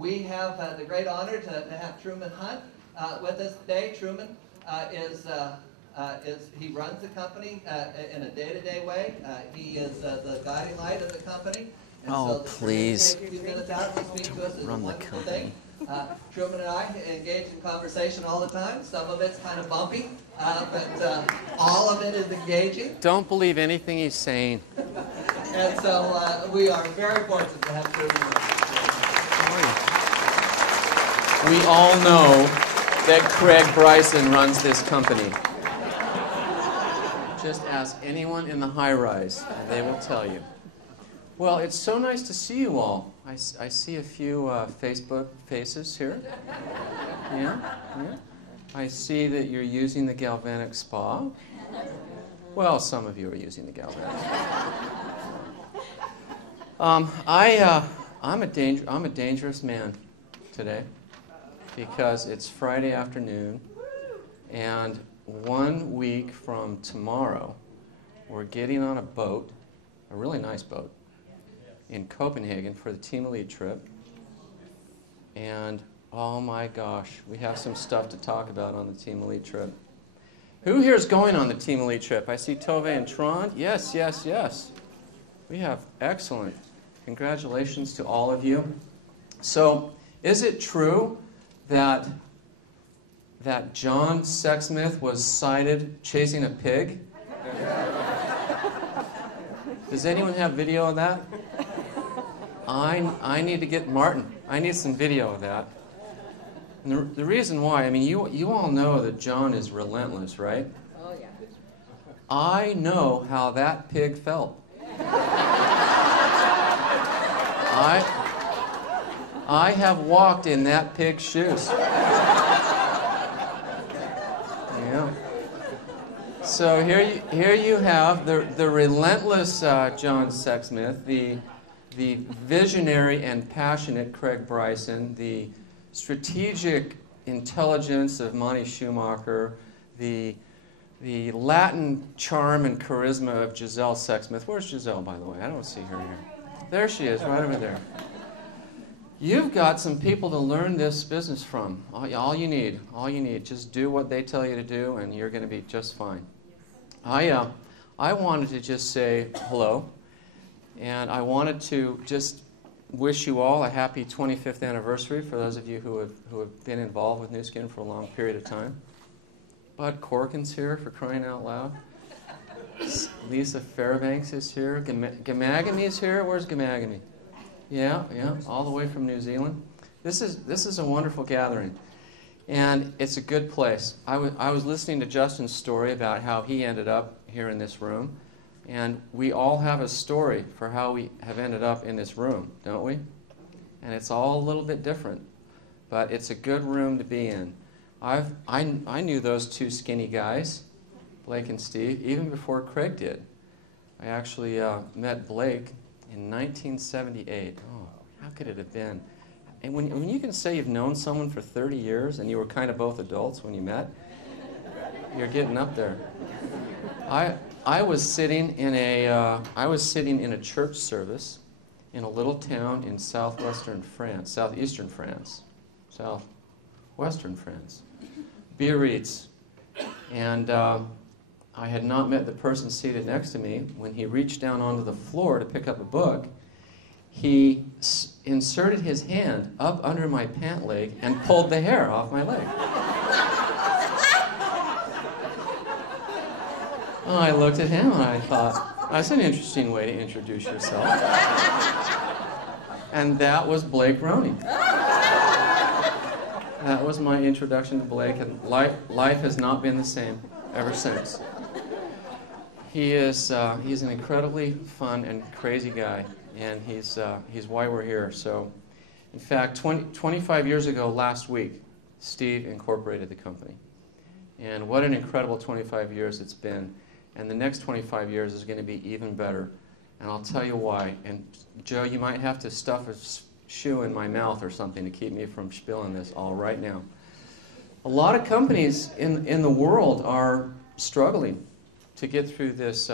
we have the great honor to have Truman Hunt with us today. Truman he runs the company in a day-to-day way. He is the guiding light of the company. And so please. Take a few minutes out to speak to us is a wonderful thing. Truman and I engage in conversation all the time. Some of it's kind of bumpy, but all of it is engaging. Don't believe anything he's saying. And so we are very fortunate to have Truman with us. We all know that Craig Bryson runs this company. Just ask anyone in the high-rise, and they will tell you. Well, it's so nice to see you all. I see a few Facebook faces here. Yeah. I see that you're using the Galvanic Spa. Well, some of you are using the Galvanic Spa. I'm a dangerous man today because it's Friday afternoon, and 1 week from tomorrow, we're getting on a boat, a really nice boat, in Copenhagen for the Team Elite trip. And oh my gosh, we have some stuff to talk about on the Team Elite trip. Who here is going on the Team Elite trip? I see Tove and Trond. Yes. We have excellent. Congratulations to all of you. So, is it true that John Sexsmith was sighted chasing a pig? Does anyone have video of that? I need to get Martin. I need some video of that. And the reason why, I mean, you all know that John is relentless, right? Oh, yeah. I know how that pig felt. I have walked in that pig's shoes. Yeah. So here you have the relentless John Sexsmith, the visionary and passionate Craig Bryson, the strategic intelligence of Monty Schumacher, the Latin charm and charisma of Giselle Sexsmith. Where's Giselle, by the way? I don't see her here. There she is, right over there. You've got some people to learn this business from. All you need. Just do what they tell you to do, and you're going to be just fine. I wanted to just say hello, and I wanted to just wish you all a happy 25th anniversary for those of you who have been involved with New Skin for a long period of time. Bud Corkin's here, for crying out loud. Lisa Fairbanks is here. Gamagami is here. Where's Gamagami? Yeah, all the way from New Zealand. This is a wonderful gathering, and it's a good place. I was listening to Justin's story about how he ended up here in this room, and we all have a story for how we have ended up in this room, don't we? And it's all a little bit different, but it's a good room to be in. I knew those two skinny guys, Blake and Steve, even before Craig did. I actually met Blake in 1978. Oh, how could it have been? And when you can say you've known someone for 30 years and you were kind of both adults when you met, you're getting up there. I was sitting in a church service in a little town in southeastern France, Biarritz, and I had not met the person seated next to me. When he reached down onto the floor to pick up a book, he inserted his hand up under my pant leg and pulled the hair off my leg. I looked at him and I thought, that's an interesting way to introduce yourself. And that was Blake Roney. That was my introduction to Blake, and life has not been the same ever since. He's an incredibly fun and crazy guy, and he's why we're here. So, in fact, 25 years ago last week, Steve incorporated the company. And what an incredible 25 years it's been. And the next 25 years is going to be even better. And I'll tell you why. And Joe, you might have to stuff a shoe in my mouth or something to keep me from spilling this all right now. A lot of companies in the world are struggling to get through this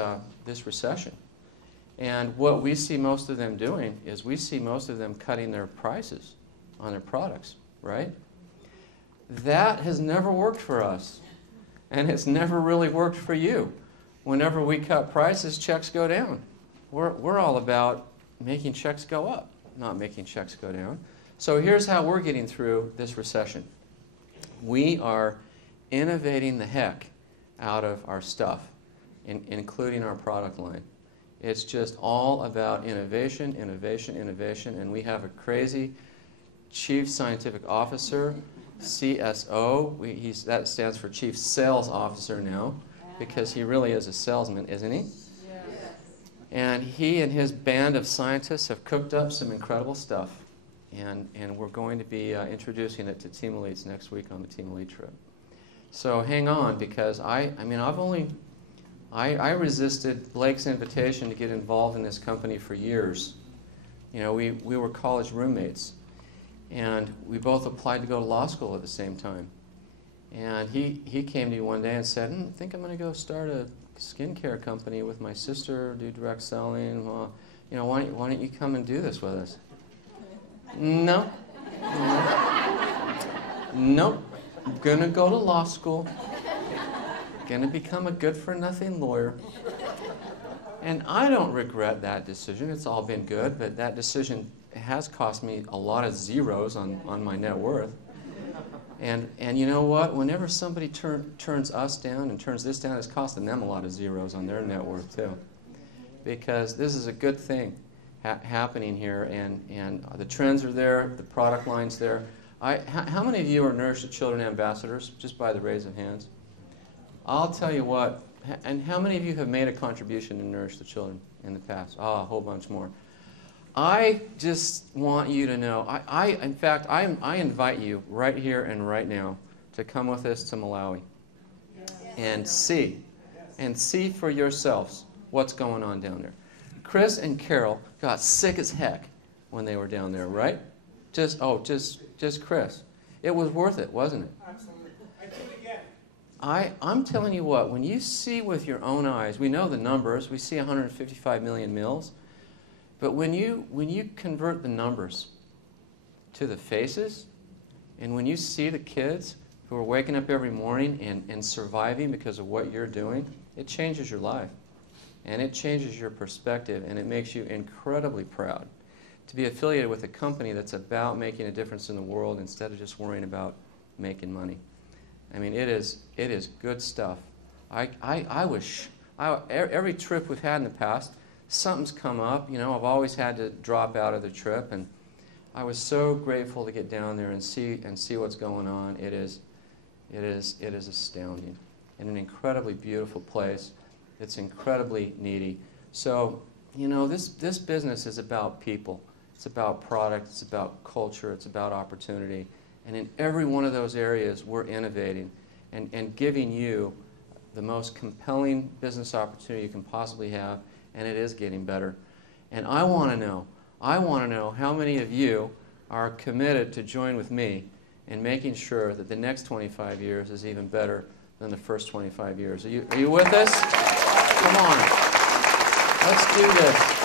recession. And what we see most of them doing is we see most of them cutting their prices on their products, right? That has never worked for us, and it's never really worked for you. Whenever we cut prices, checks go down. We're all about making checks go up, not making checks go down. So here's how we're getting through this recession. We are innovating the heck out of our stuff, including our product line. It's just all about innovation, innovation, innovation, and we have a crazy Chief Scientific Officer, CSO. That stands for Chief Sales Officer now, because he really is a salesman, isn't he? Yes. And he and his band of scientists have cooked up some incredible stuff, and we're going to be introducing it to Team Elites next week on the Team Elite trip. So hang on, because I resisted Blake's invitation to get involved in this company for years. You know, we were college roommates, and we both applied to go to law school at the same time. And he came to me one day and said, I think I'm going to go start a skincare company with my sister, do direct selling. Well, you know, why don't you come and do this with us? No. Nope. I'm going to go to law school. Going to become a good-for-nothing lawyer. And I don't regret that decision. It's all been good, but that decision has cost me a lot of zeros on my net worth. And you know what? Whenever somebody turns us down and turns this down, it's costing them a lot of zeros on their net worth too. Because this is a good thing happening here, and the trends are there, the product line's there. How many of you are Nourish the Children ambassadors, just by the raise of hands? I'll tell you what, and how many of you have made a contribution to Nourish the Children in the past? Oh, a whole bunch more. I just want you to know, in fact, I invite you right here and right now to come with us to Malawi and see for yourselves what's going on down there. Chris and Carol got sick as heck when they were down there, right? Just Chris. It was worth it, wasn't it? Absolutely. I do it again. I'm telling you what, when you see with your own eyes, we know the numbers, we see 155 million meals, but when you convert the numbers to the faces, and when you see the kids who are waking up every morning and surviving because of what you're doing, it changes your life. And it changes your perspective, and it makes you incredibly proud to be affiliated with a company that's about making a difference in the world instead of just worrying about making money. I mean, it is good stuff. Every trip we've had in the past, something's come up. You know, I've always had to drop out of the trip, and I was so grateful to get down there and see what's going on. It is astounding, and an incredibly beautiful place. It's incredibly needy. So, you know, this business is about people. It's about product. It's about culture. It's about opportunity. And in every one of those areas, we're innovating and giving you the most compelling business opportunity you can possibly have, and it is getting better. And I want to know how many of you are committed to join with me in making sure that the next 25 years is even better than the first 25 years. Are you with us? Come on. Let's do this.